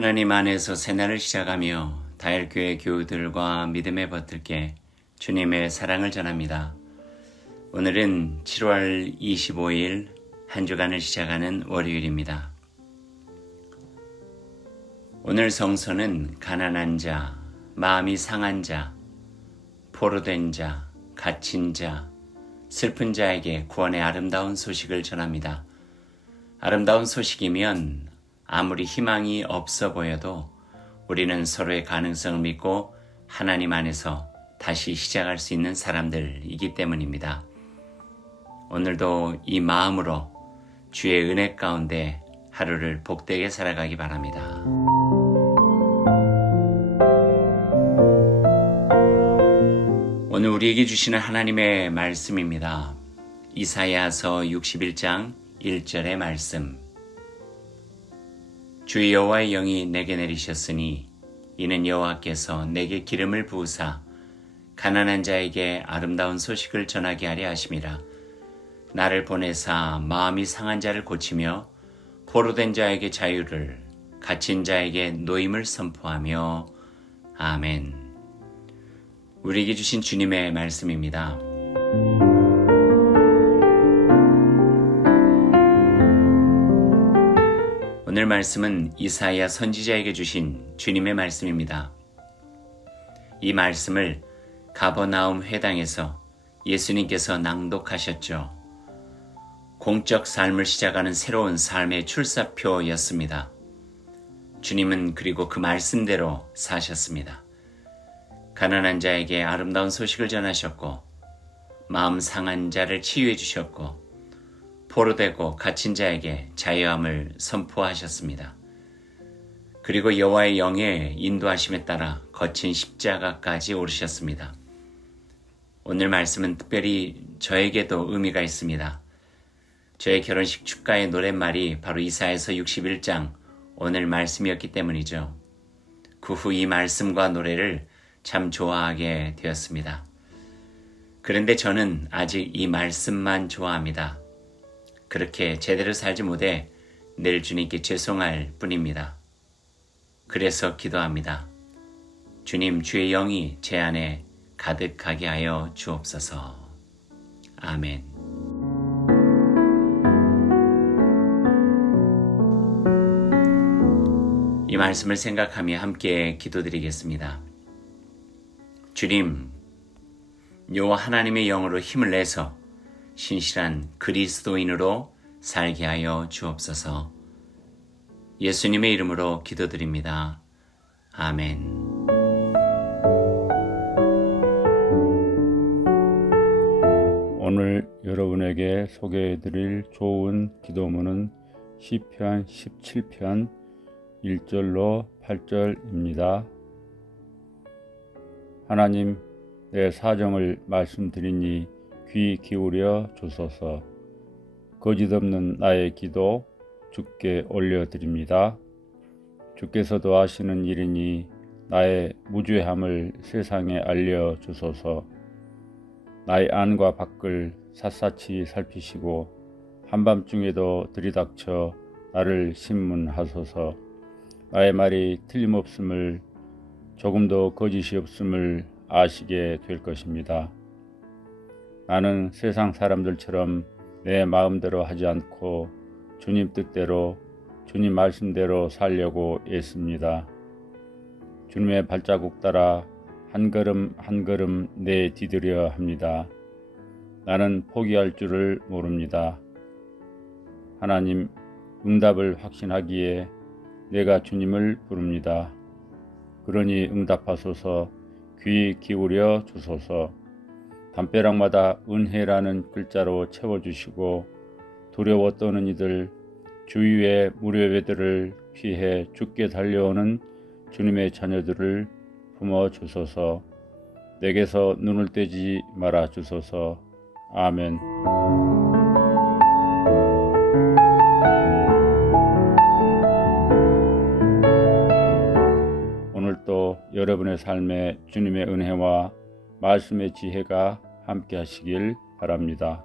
하나님 안에서 새날을 시작하며 다일교회 교우들과 믿음의 버틀게 주님의 사랑을 전합니다. 오늘은 7월 25일 한 주간을 시작하는 월요일입니다. 오늘 성서는 가난한 자, 마음이 상한 자, 포로된 자, 갇힌 자, 슬픈 자에게 구원의 아름다운 소식을 전합니다. 아름다운 소식이면 아무리 희망이 없어 보여도 우리는 서로의 가능성을 믿고 하나님 안에서 다시 시작할 수 있는 사람들이기 때문입니다. 오늘도 이 마음으로 주의 은혜 가운데 하루를 복되게 살아가기 바랍니다. 오늘 우리에게 주시는 하나님의 말씀입니다. 이사야서 61장 1절의 말씀. 주 여호와의 영이 내게 내리셨으니 이는 여호와께서 내게 기름을 부으사 가난한 자에게 아름다운 소식을 전하게 하려 하심이라 나를 보내사 마음이 상한 자를 고치며 포로된 자에게 자유를 갇힌 자에게 노임을 선포하며 아멘. 우리에게 주신 주님의 말씀입니다. 오늘 말씀은 이사야 선지자에게 주신 주님의 말씀입니다. 이 말씀을 가버나움 회당에서 예수님께서 낭독하셨죠. 공적 삶을 시작하는 새로운 삶의 출사표였습니다. 주님은 그리고 그 말씀대로 사셨습니다. 가난한 자에게 아름다운 소식을 전하셨고, 마음 상한 자를 치유해 주셨고, 포로되고 갇힌 자에게 자유함을 선포하셨습니다. 그리고 여호와의 영의 인도하심에 따라 거친 십자가까지 오르셨습니다. 오늘 말씀은 특별히 저에게도 의미가 있습니다. 저의 결혼식 축가의 노랫말이 바로 이사에서 61장 오늘 말씀이었기 때문이죠. 그 후 이 말씀과 노래를 참 좋아하게 되었습니다. 그런데 저는 아직 이 말씀만 좋아합니다. 그렇게 제대로 살지 못해 늘 주님께 죄송할 뿐입니다. 그래서 기도합니다. 주님 주의 영이 제 안에 가득하게 하여 주옵소서. 아멘. 이 말씀을 생각하며 함께 기도드리겠습니다. 주님, 여호와 하나님의 영으로 힘을 내서 신실한 그리스도인으로 살게 하여 주옵소서. 예수님의 이름으로 기도드립니다. 아멘. 오늘 여러분에게 소개해 드릴 좋은 기도문은 시편 17편 1절로 8절입니다. 하나님 내 사정을 말씀드리니 귀 기울여 주소서. 거짓 없는 나의 기도 주께 올려드립니다. 주께서도 아시는 일이니 나의 무죄함을 세상에 알려 주소서. 나의 안과 밖을 샅샅이 살피시고 한밤중에도 들이닥쳐 나를 신문하소서. 나의 말이 틀림없음을 조금도 거짓이 없음을 아시게 될 것입니다. 나는 세상 사람들처럼 내 마음대로 하지 않고 주님 뜻대로 주님 말씀대로 살려고 애씁니다. 주님의 발자국 따라 한 걸음 한 걸음 내 디디려 합니다. 나는 포기할 줄을 모릅니다. 하나님 응답을 확신하기에 내가 주님을 부릅니다. 그러니 응답하소서 귀 기울여 주소서. 담벼락마다 은혜라는 글자로 채워주시고 두려워 떠는 이들 주위의 무료배들을 피해 죽게 달려오는 주님의 자녀들을 품어 주소서 내게서 눈을 떼지 말아 주소서 아멘. 여러분의 삶에 주님의 은혜와 말씀의 지혜가 함께 하시길 바랍니다.